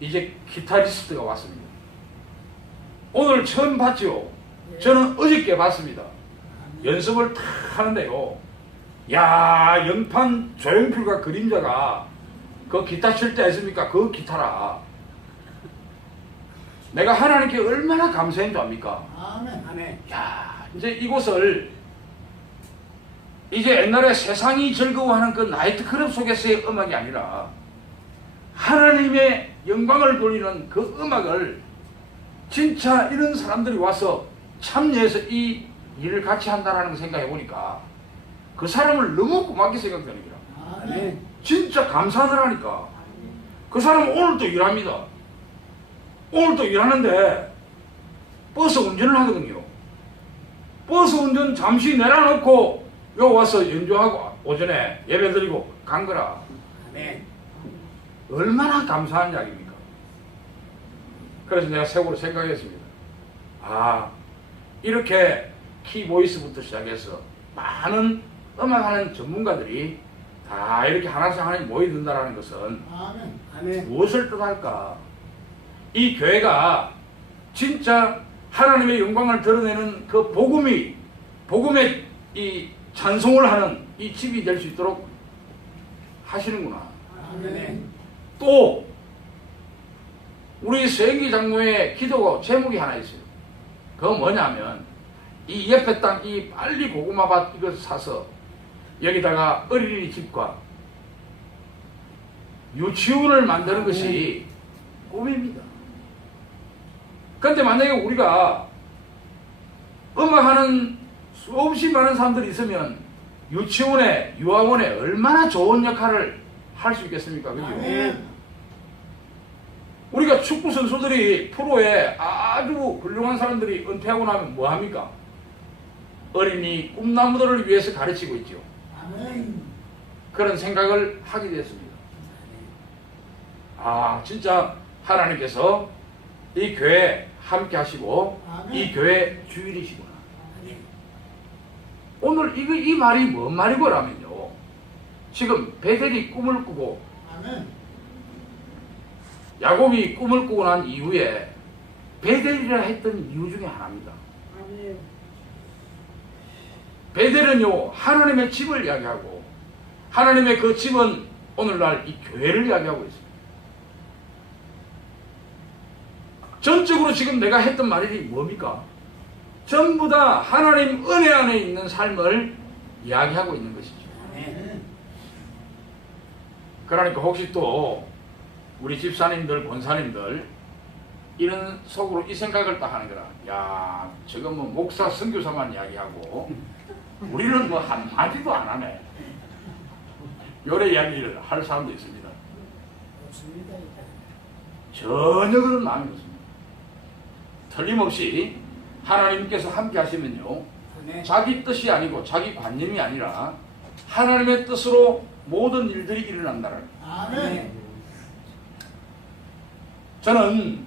이제 기타리스트가 왔습니다. 오늘 처음 봤죠? 저는 어저께 봤습니다. 연습을 탁 하는데요. 야, 영판 조용필과 그림자가 그 기타 칠 때 했습니까? 그 기타라. 내가 하나님께 얼마나 감사한 줄 압니까? 아멘. 아멘. 야, 이제 이곳을 이제 옛날에 세상이 즐거워하는 그 나이트클럽 속에서의 음악이 아니라 하나님의 영광을 돌리는 그 음악을 진짜 이런 사람들이 와서 참여해서 이 일을 같이 한다는 걸 생각해 보니까 그 사람을 너무 고맙게 생각되는 거야. 아멘. 진짜 감사하더라니까. 그 사람은 오늘도 일합니다. 오늘도 일하는데 버스 운전을 하거든요. 버스 운전 잠시 내려놓고 요 와서 연주하고 오전에 예배드리고 간 거라. 아멘. 얼마나 감사한 이야기입니까? 그래서 내가 세고로 생각했습니다. 아, 이렇게 키보이스부터 시작해서 많은 음악하는 전문가들이 다 이렇게 하나씩 하나씩 모여든다는 것은 아멘. 아멘. 무엇을 뜻할까? 이 교회가 진짜 하나님의 영광을 드러내는 그 복음의 이 찬송을 하는 이 집이 될 수 있도록 하시는구나. 아멘. 또 우리 서영기 장로의 기도 제목이 하나 있어요. 그거 뭐냐면 이 옆에 땅 이 빨리 고구마밭 이걸 사서 여기다가 어린이 집과 유치원을 만드는 것이 꿈입니다. 그런데 만약에 우리가 음악하는 수없이 많은 사람들이 있으면 유치원에 유아원에 얼마나 좋은 역할을 할 수 있겠습니까? 그죠? 아멘. 우리가 축구 선수들이 프로에 아주 훌륭한 사람들이 은퇴하고 나면 뭐 합니까? 어린이 꿈나무들을 위해서 가르치고 있죠. 아멘. 그런 생각을 하게 되었습니다. 아, 진짜 하나님께서 이 교회 함께 하시고 아멘. 이 교회 주일이시구나. 아멘. 오늘 이 말이 뭔 말이고라면요. 지금 베델이 꿈을 꾸고 아멘. 야곱이 꿈을 꾸고 난 이후에 베델이라 했던 이유 중에 하나입니다. 아멘. 베델은요, 하나님의 집을 이야기하고 하나님의 그 집은 오늘날 이 교회를 이야기하고 있습니다. 전적으로 지금 내가 했던 말이 뭡니까? 전부 다 하나님 은혜 안에 있는 삶을 이야기하고 있는 것이죠. 아멘. 그러니까 혹시 또 우리 집사님들, 권사님들 이런 속으로 이 생각을 딱 하는 거라. 야, 저건 뭐 목사, 선교사만 이야기하고 우리는 뭐 한마디도 안 하네. 요래 이야기를 할 사람도 있습니다. 없습니다. 전혀 그런 마음이 없습니다. 틀림없이 하나님께서 함께 하시면요, 아멘. 자기 뜻이 아니고 자기 관념이 아니라 하나님의 뜻으로 모든 일들이 일어난다는. 아멘. 저는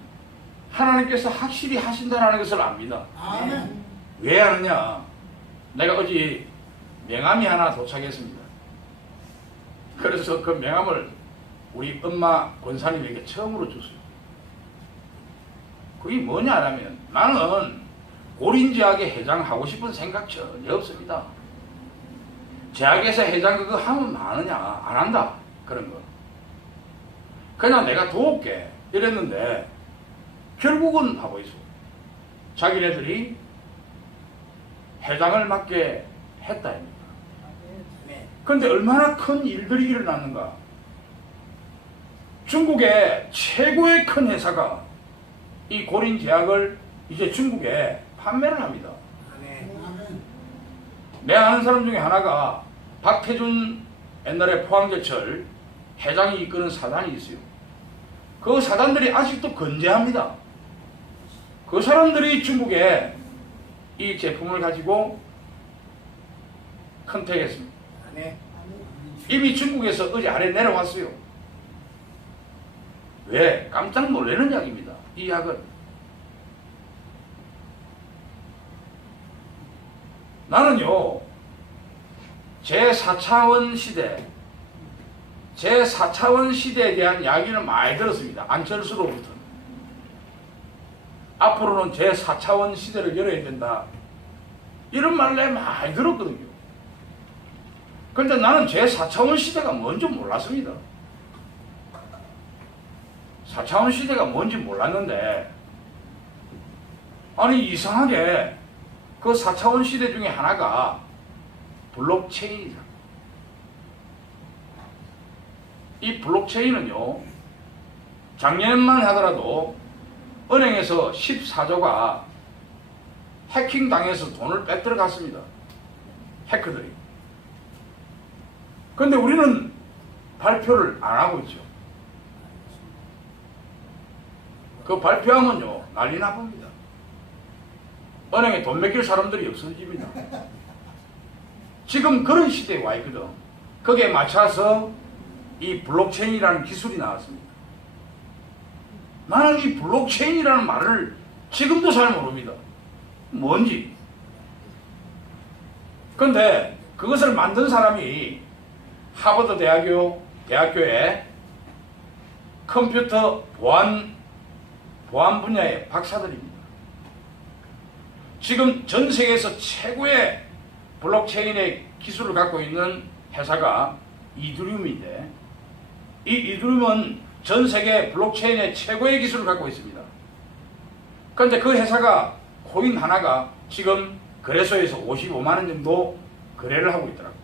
하나님께서 확실히 하신다는 것을 압니다. 아멘. 왜 아느냐? 내가 어제 명함이 하나 도착했습니다. 그래서 그 명함을 우리 엄마 권사님에게 처음으로 줬어요. 그게 뭐냐면 나는 고린제약의 회장하고 싶은 생각 전혀 없습니다. 제약에서 회장 그거 하면 많으냐? 안 한다. 그런 거. 그냥 내가 도울게. 이랬는데 결국은 하고 있어. 자기네들이 회장을 맡게 했다. 아멘. 그런데 얼마나 큰 일들이 일어났는가. 중국의 최고의 큰 회사가 이 고린제약을 이제 중국에 판매를 합니다. 아멘. 아멘. 내 아는 사람 중에 하나가 박태준 옛날에 포항제철 회장이 이끄는 사단이 있어요. 그 사단들이 아직도 건재합니다. 그 사람들이 중국에 이 제품을 가지고 컨택했습니다. 아멘. 이미 중국에서 어제 아래 내려왔어요. 왜? 깜짝 놀라는 약입니다. 이 약은 나는요, 제4차원 시대, 제4차원 시대에 대한 이야기를 많이 들었습니다. 안철수로부터. 앞으로는 제4차원 시대를 열어야 된다. 이런 말을 내가 많이 들었거든요. 그런데 나는 제4차원 시대가 뭔지 몰랐습니다. 4차원 시대가 뭔지 몰랐는데, 아니 이상하게 그 4차원 시대 중에 하나가 블록체인이다. 이 블록체인은요, 작년만 하더라도 은행에서 14조가 해킹당해서 돈을 빼들어 갔습니다. 해커들이. 그런데 우리는 발표를 안 하고 있죠. 그 발표하면요, 난리 나봅니다. 은행에 돈 맡길 사람들이 없어집니다. 지금 그런 시대에 와 있거든. 거기에 맞춰서 이 블록체인이라는 기술이 나왔습니다. 나는 이 블록체인이라는 말을 지금도 잘 모릅니다. 뭔지. 그런데 그것을 만든 사람이 하버드 대학교의 컴퓨터 보안 분야의 박사들입니다. 지금 전 세계에서 최고의 블록체인의 기술을 갖고 있는 회사가 이더리움인데, 이 이더리움은 전 세계 블록체인의 최고의 기술을 갖고 있습니다. 그런데 그 회사가 코인 하나가 지금 거래소에서 55만 원 정도 거래를 하고 있더라고요.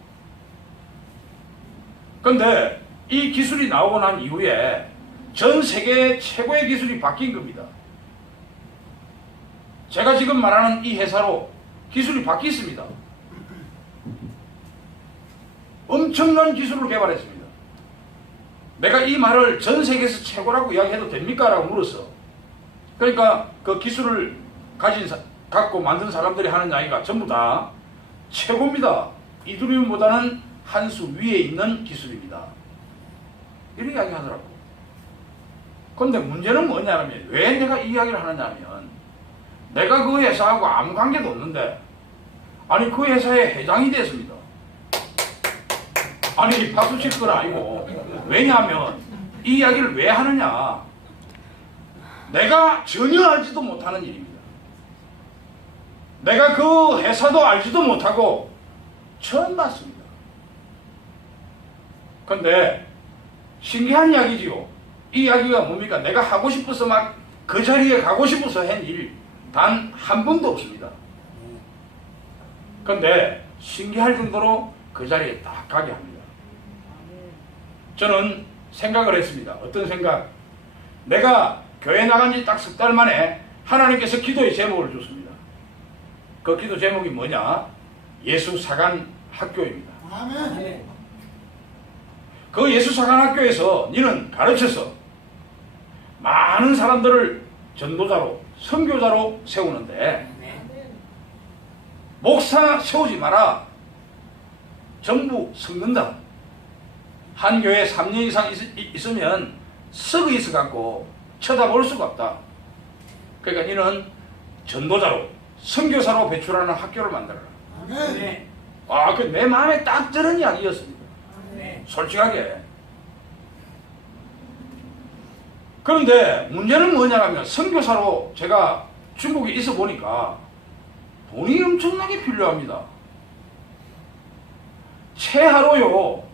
그런데 이 기술이 나오고 난 이후에 전 세계 최고의 기술이 바뀐 겁니다. 제가 지금 말하는 이 회사로 기술이 바뀌었습니다. 엄청난 기술을 개발했습니다. 내가 이 말을 전 세계에서 최고라고 이야기해도 됩니까? 라고 물었어. 그러니까 그 기술을 갖고 만든 사람들이 하는 이야기가 전부 다 최고입니다. 이더리움보다는 한 수 위에 있는 기술입니다. 이렇게 이야기하더라고. 그런데 문제는 뭐냐면, 왜 내가 이 이야기를 하느냐면, 내가 그 회사하고 아무 관계도 없는데, 아니 그 회사의 회장이 됐습니다. 아니 박수 칠 건 아니고. 왜냐하면 이 이야기를 왜 하느냐, 내가 전혀 알지도 못하는 일입니다. 내가 그 회사도 알지도 못하고 처음 봤습니다. 그런데 신기한 이야기지요. 이 이야기가 뭡니까? 내가 하고 싶어서 막 그 자리에 가고 싶어서 한 일 단 한 번도 없습니다. 그런데 신기할 정도로 그 자리에 딱 가게 합니다. 저는 생각을 했습니다. 어떤 생각? 내가 교회 나간 지 딱 석 달 만에 하나님께서 기도의 제목을 줬습니다. 그 기도 제목이 뭐냐? 예수사관 학교입니다. 아멘. 그 예수사관 학교에서 너는 가르쳐서 많은 사람들을 전도자로, 선교자로 세우는데, 목사 세우지 마라. 전부 섞는다. 한 교회에 3년 이상 있으면 썩어 있어갖고 쳐다볼 수가 없다. 그러니까 너는 전도자로, 선교사로 배출하는 학교를 만들어라. 아멘. 아, 그 내 마음에 딱 드는 이야기였습니다. 아멘. 솔직하게. 그런데 문제는 뭐냐면, 선교사로 제가 중국에 있어 보니까 돈이 엄청나게 필요합니다. 최하로요,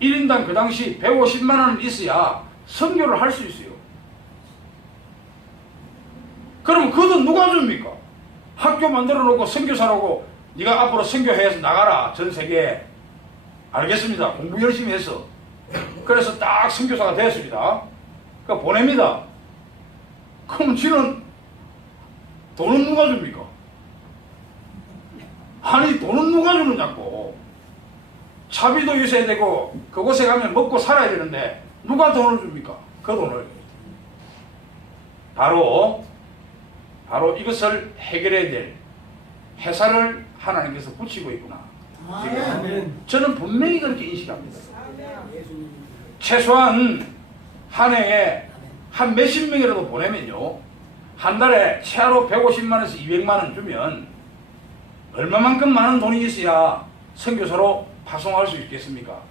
1인당 그 당시 150만 원은 있어야 선교를 할 수 있어요. 그러면 그 돈 누가 줍니까? 학교 만들어 놓고 선교사라고 네가 앞으로 선교해서 나가라, 전 세계에. 알겠습니다. 공부 열심히 해서. 그래서 딱 선교사가 되었습니다. 그러니까 보냅니다. 그럼 지는 돈은 누가 줍니까? 아니 돈은 누가 주느냐고. 차비도 있어야 되고 그곳에 가면 먹고 살아야 되는데 누가 돈을 줍니까? 그 돈을. 바로 이것을 해결해야 될 회사를 하나님께서 붙이고 있구나. 아멘. 저는 분명히 그렇게 인식합니다. 최소한 한 해에 한 몇십 명이라도 보내면요, 한 달에 최하로 150만 원에서 200만 원 주면 얼마만큼 많은 돈이 있어야 선교사로 파송할 수 있겠습니까?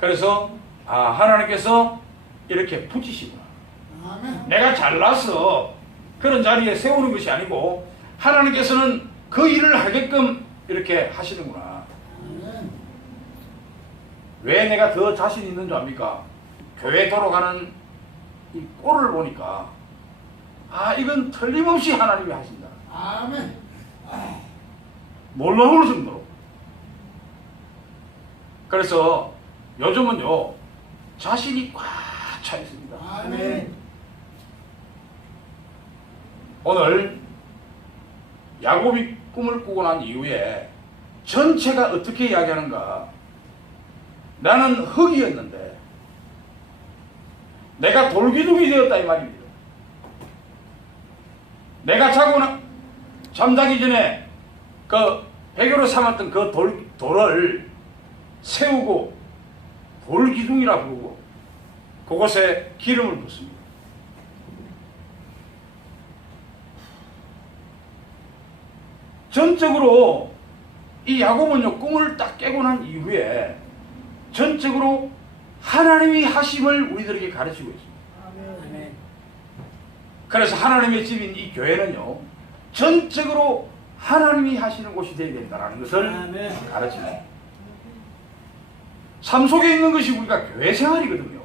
그래서 하나님께서 이렇게 붙이시구나. 아멘. 내가 잘나서 그런 자리에 세우는 것이 아니고 하나님께서는 그 일을 하게끔 이렇게 하시는구나. 아멘. 왜 내가 더 자신 있는 줄 압니까? 교회 돌아가는 이 꼴을 보니까 이건 틀림없이 하나님이 하신다. 아멘. 놀라울 정도로. 그래서 요즘은요 자신이 꽉 차 있습니다. 아멘. 오늘 야곱이 꿈을 꾸고 난 이후에 전체가 어떻게 이야기하는가? 나는 흙이었는데 내가 돌기둥이 되었다 이 말입니다. 내가 잠자기 전에 그 배교로 삼았던 그 돌을 세우고 돌기둥이라 부르고 그곳에 기름을 붓습니다. 전적으로 이 야곱은요 꿈을 딱 깨고 난 이후에 전적으로 하나님이 하심을 우리들에게 가르치고 있습니다. 아멘. 그래서 하나님의 집인 이 교회는요 전적으로 하나님이 하시는 곳이 되어야 된다는 것을 아멘. 가르칩니다. 삶 속에 있는 것이 우리가 교회 생활이거든요.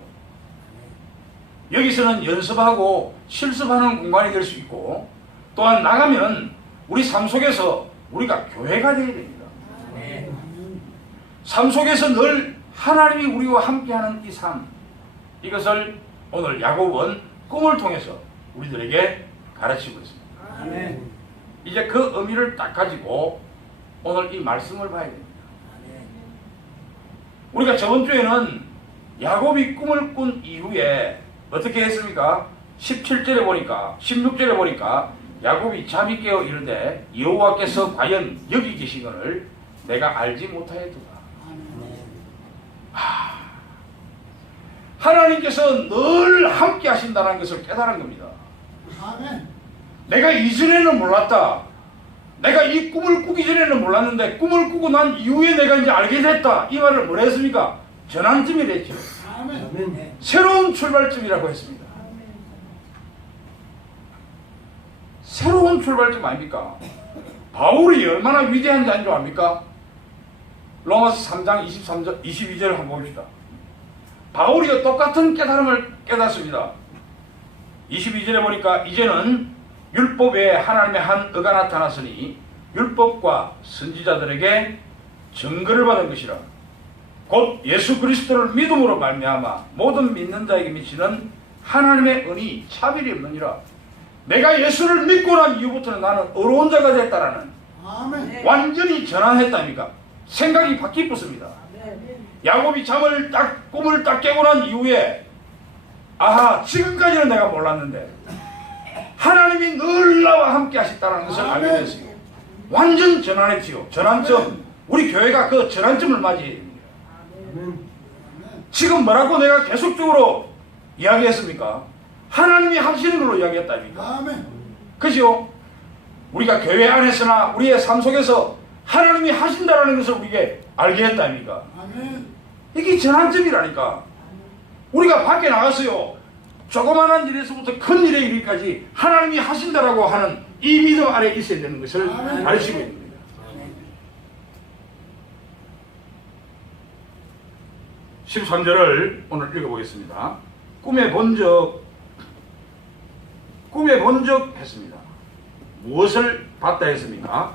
여기서는 연습하고 실습하는 공간이 될 수 있고 또한 나가면 우리 삶 속에서 우리가 교회가 되어야 됩니다. 아멘. 삶 속에서 늘 하나님이 우리와 함께하는 이 삶, 이것을 오늘 야곱은 꿈을 통해서 우리들에게 가르치고 있습니다. 아멘. 이제 그 의미를 딱 가지고 오늘 이 말씀을 봐야 됩니다. 아멘. 우리가 저번 주에는 야곱이 꿈을 꾼 이후에 어떻게 했습니까? 17절에 보니까 16절에 보니까 야곱이 잠이 깨어 이르되 여호와께서 과연 여기 계시거늘 내가 알지 못하였도다. 하나님께서 늘 함께 하신다는 것을 깨달은 겁니다. 아멘. 내가 이전에는 몰랐다. 내가 이 꿈을 꾸기 전에는 몰랐는데 꿈을 꾸고 난 이후에 내가 이제 알게 됐다. 이 말을 뭐라 했습니까? 전환점이랬죠. 아멘. 아멘. 새로운 출발점이라고 했습니다. 새로운 출발점 아닙니까? 바울이 얼마나 위대한 자인 줄 압니까? 로마서 3장 23절, 22절을 한번 봅시다. 바울이 똑같은 깨달음을 깨닫습니다. 22절에 보니까 이제는 율법 외에 하나님의 한 의가 나타났으니 율법과 선지자들에게 증거를 받은 것이라. 곧 예수 그리스도를 믿음으로 말미암아 모든 믿는 자에게 미치는 하나님의 은이 차별이 없느니라. 내가 예수를 믿고 난 이후부터는 나는 의로운 자가 됐다라는 아멘. 완전히 전환했답니까? 생각이 바뀌었습니다. 야곱이 꿈을 딱 깨고 난 이후에 지금까지는 내가 몰랐는데 하나님이 늘 나와 함께 하셨다는 것을 알게 됐어요. 완전 전환했지요. 전환점. 우리 교회가 그 전환점을 맞이해야 됩니다. 지금 뭐라고 내가 계속적으로 이야기했습니까? 하나님이 하시는 걸로 이야기했다니까. 아멘. 그죠? 우리가 교회 안에서나 우리의 삶 속에서 하나님이 하신다는 것을 우리에게 알게 했다니까. 아멘. 이게 전환점이라니까. 우리가 밖에 나갔어요. 조그마한 일에서부터 큰 일에 이르기까지 하나님이 하신다라고 하는 이 믿음 아래 있어야 되는 것을 가르치고 있습니다. 13절을 오늘 읽어보겠습니다. 꿈에 본 적 했습니다. 무엇을 봤다 했습니까?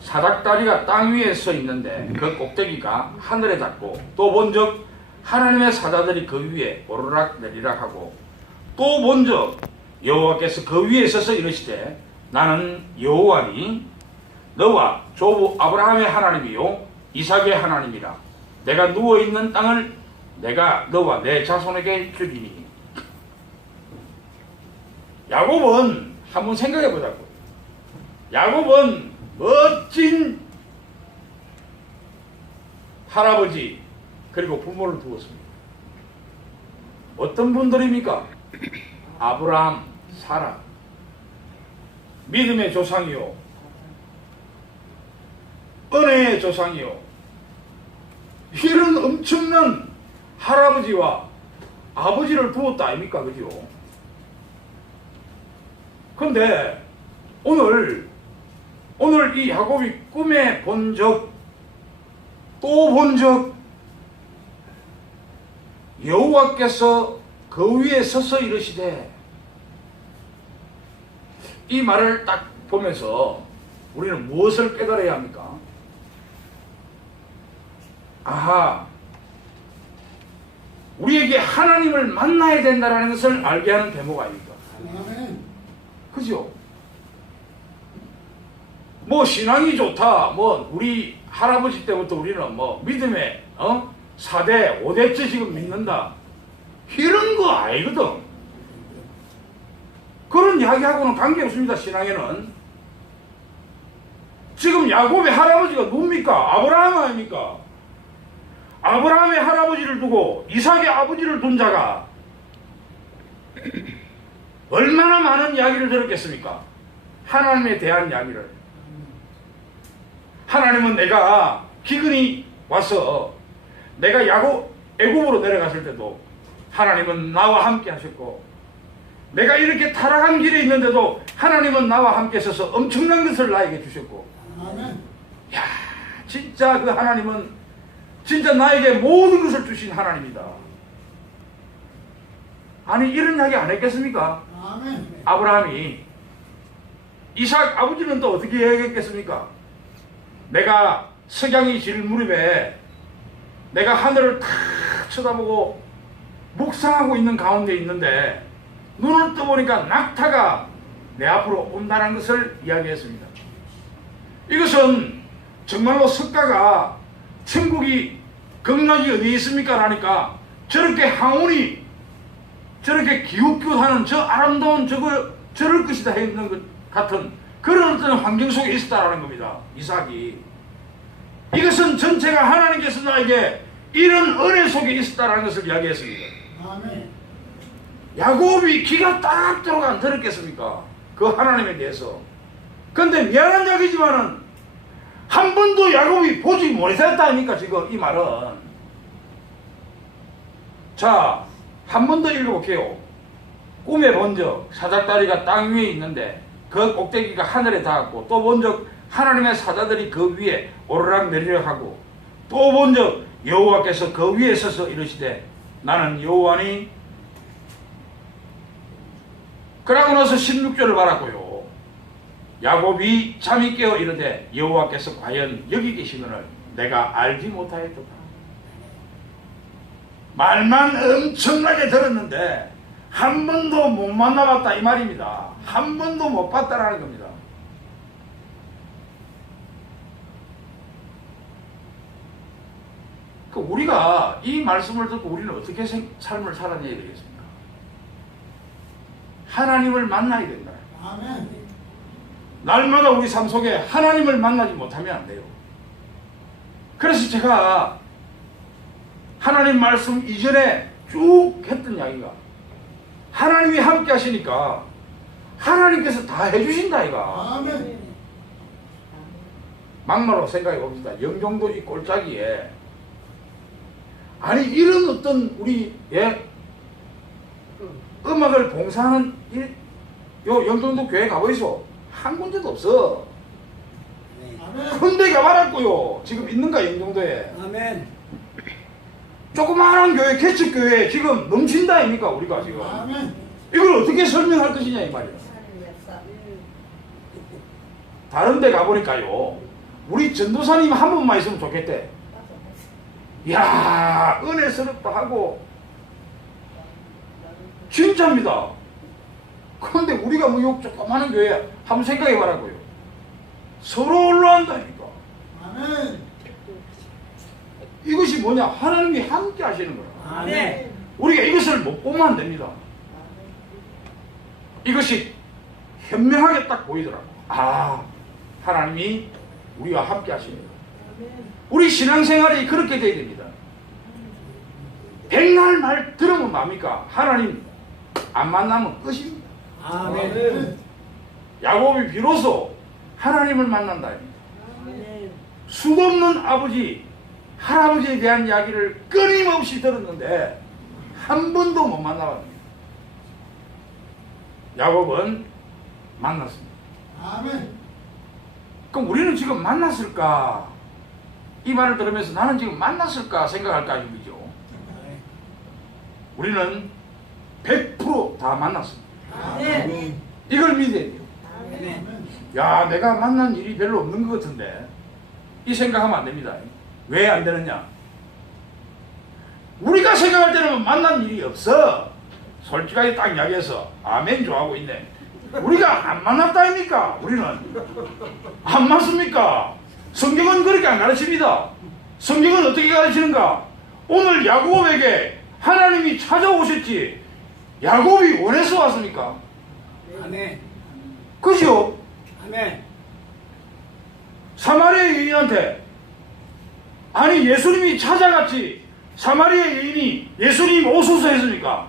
사닥다리가 땅 위에 서 있는데 그 꼭대기가 하늘에 닿고 또 본 적 하나님의 사자들이 그 위에 오르락 내리락 하고 또 본 적 여호와께서 그 위에 서서 이르시되 나는 여호와니 너와 조부 아브라함의 하나님이요 이삭의 하나님이라. 내가 누워있는 땅을 내가 너와 내 자손에게 주리니. 야곱은 한번 생각해 보자고. 야곱은 멋진 할아버지 그리고 부모를 두었습니다. 어떤 분들입니까? 아브라함, 사라. 믿음의 조상이요 은혜의 조상이요 이런 엄청난 할아버지와 아버지를 두었다 아닙니까? 그죠? 근데 오늘 이 야곱이 꿈에 본 적, 또 본 적, 여호와께서 그 위에 서서 이르시되, 이 말을 딱 보면서 우리는 무엇을 깨달아야 합니까? 아하, 우리에게 하나님을 만나야 된다는 것을 알게 하는 대목 아닙니까? 아멘. 그죠? 뭐 신앙이 좋다, 뭐 우리 할아버지 때부터 우리는 뭐 믿음의 4대 5대째 지금 믿는다, 이런 거 아니거든. 그런 이야기하고는 관계없습니다. 신앙에는. 지금 야곱의 할아버지가 누굽니까? 아브라함 아닙니까? 아브라함의 할아버지를 두고 이삭의 아버지를 둔 자가 얼마나 많은 이야기를 들었겠습니까? 하나님에 대한 이야기를. 하나님은 내가 기근이 와서 내가 애굽으로 내려갔을 때도 하나님은 나와 함께 하셨고, 내가 이렇게 타락한 길에 있는데도 하나님은 나와 함께 서서 엄청난 것을 나에게 주셨고, 아멘. 야, 진짜 그 하나님은 진짜 나에게 모든 것을 주신 하나님이다. 아니, 이런 이야기 안 했겠습니까? 아멘. 아브라함이. 이삭 아버지는 또 어떻게 얘기했겠습니까? 내가 석양이 질 무렵에 내가 하늘을 탁 쳐다보고 묵상하고 있는 가운데 있는데 눈을 떠보니까 낙타가 내 앞으로 온다는 것을 이야기했습니다. 이것은 정말로 석가가 천국이 극락이 어디에 있습니까? 하니까 저렇게 항온이 저렇게 기웃기웃하는 저 아름다운 저럴 것이다 했는 것 같은 그런 어떤 환경 속에 있었다라는 겁니다. 이삭이. 이것은 전체가 하나님께서 나에게 이런 은혜 속에 있었다라는 것을 이야기했습니다. 아멘. 야곱이 귀가 딱 들어가 안 들었겠습니까? 그 하나님에 대해서. 근데 미안한 이야기지만은 한 번도 야곱이 보지 못했다 아닙니까? 지금 이 말은. 자, 한 번 더 읽어볼게요. 꿈에 본 적 사닥다리가 땅 위에 있는데 그 꼭대기가 하늘에 닿았고, 또 본 적 하나님의 사자들이 그 위에 오르락 내리락 하고, 또 본 적 여호와께서 그 위에 서서 이르시되 나는 여호와니. 그러고 나서 16절을 말하고요. 야곱이 잠이 깨어 이르되 여호와께서 과연 여기 계시거늘 내가 알지 못하였도다. 말만 엄청나게 들었는데 한 번도 못 만나봤다 이 말입니다. 한 번도 못 봤다라는 겁니다. 우리가 이 말씀을 듣고 우리는 어떻게 삶을 살아내야 되겠습니까? 하나님을 만나야 된다. 아멘. 날마다 우리 삶 속에 하나님을 만나지 못하면 안 돼요. 그래서 제가 하나님 말씀 이전에 쭉 했던 이야기가, 하나님이 함께 하시니까 하나님께서 다 해주신다 이가. 아멘. 막말로 생각해 봅시다. 영종도 이 꼴짜기에 아니 이런 어떤 우리 음악을 봉사하는 요 영종도 교회 가보이소. 한 군데도 없어. 아멘. 근데 가봐놨고요. 지금 있는가 영종도에. 아멘. 조그마한 교회, 개척교회 지금 넘친다 아닙니까 우리가 지금. 아멘. 이걸 어떻게 설명할 것이냐 이 말이에요. 다른 데 가보니까요, 우리 전도사님 한 분만 있으면 좋겠대. 이야, 은혜스럽다 하고 진짜입니다. 그런데 우리가 뭐 요 조그마한 교회 한번 생각해 보라고요. 서로 올라간다니까. 아멘. 이것이 뭐냐? 하나님이 함께 하시는 거라. 아멘. 우리가 이것을 못 보면 안 됩니다. 이것이 현명하게 딱 보이더라고. 아, 하나님이 우리와 함께 하십니다. 우리 신앙생활이 그렇게 돼야 됩니다. 백날 말 들으면 뭡니까? 하나님 안 만나면 끝입니다. 아멘. 야곱이 비로소 하나님을 만난다. 수도 없는 아버지 할아버지에 대한 이야기를 끊임없이 들었는데 한 번도 못 만나봤습니다. 야곱은 만났습니다. 아멘. 그럼 우리는 지금 만났을까? 이 말을 들으면서 나는 지금 만났을까 생각할까 아니죠? 우리는 100% 다 만났습니다. 아멘. 이걸 믿어야 돼요. 아멘. 야, 내가 만난 일이 별로 없는 것 같은데 이 생각하면 안 됩니다. 왜 안 되느냐? 우리가 생각할 때는 만난 일이 없어. 솔직하게 딱 이야기해서 아멘 좋아하고 있네. 우리가 안 만났다 아닙니까? 우리는 안 맞습니까? 성경은 그렇게 안 가르칩니다. 성경은 어떻게 가르치는가? 오늘 야곱에게 하나님이 찾아오셨지 야곱이 원해서 왔습니까? 아멘. 그죠? 아멘. 사마리아 여인한테 아니 예수님이 찾아갔지 사마리아 여인이 예수님 오소서 했습니까?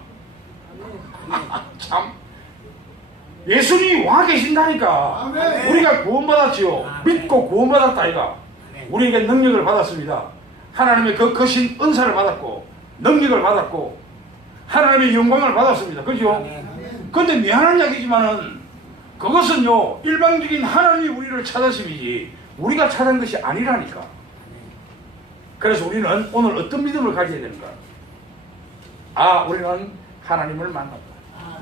참 예수님이 와 계신다니까. 아멘. 우리가 구원받았지요. 아멘. 믿고 구원받았다 이가. 아멘. 우리에게 능력을 받았습니다. 하나님의 그 거신 은사를 받았고 능력을 받았고 하나님의 영광을 받았습니다. 그죠? 아멘. 근데 미안한 이야기지만은 그것은요 일방적인 하나님이 우리를 찾으심이지 우리가 찾은 것이 아니라니까. 그래서 우리는 오늘 어떤 믿음을 가져야 되는가? 아, 우리는 하나님을 만났다.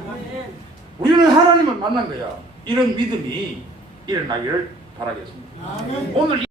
아멘. 우리는 하나님을 만난 거야. 이런 믿음이 일어나기를 바라겠습니다. 아멘. 오늘